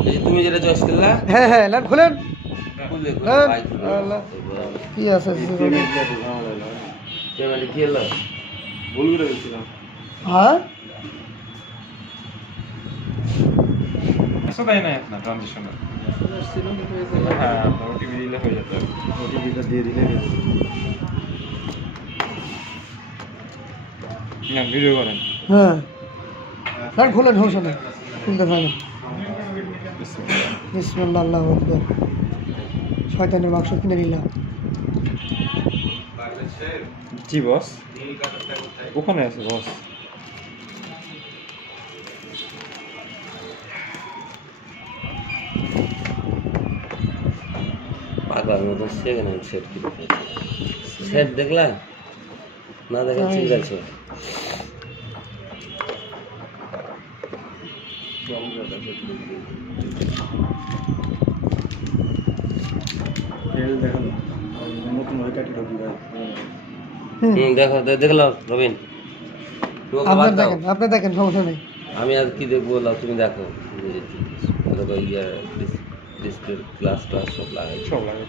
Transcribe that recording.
এই যে তুমি যেটা চয়েস করলা হ্যাঁ হ্যাঁ লাইট খুলেন খুললে হ্যাঁ, বাইক আল্লাহ। কি আছে পেমেন্ট কি হলো ভুল করে দিয়েছিলাম হ্যাঁ আসলে তাই নাই আপনার ট্রানজিশনাল হ্যাঁ আপনার ওটিপি দিলে হয়ে যেত ওটিপিটা দিয়ে দিলে না ভিডিও করেন হ্যাঁ লাইট খুলেন সমস্যা নেই খুলতে থাকেন বিসমিল্লাহ আল্লাহু আকবার শয়তানের মাংস কিনে নিলাম জি বস ওখানে আছে বস পাগলার মতো সেকেন্ড হ্যান্ড সেট কিনতে সেট দেখলা না দেখে ঠিক আছে তেল দেখেন নতুন হয়ে কাটি ঢুকি ভাই দেখো দেখলাম রবিন তুমি ওকে বাদ দাও। আপনি দেখেন সমস্যা নেই আমি আর কি দেখবো বললাম তুমি দেখো দেখো ইয়ার ডিসপ্লে গ্লাস সব লাগাই সব লাগে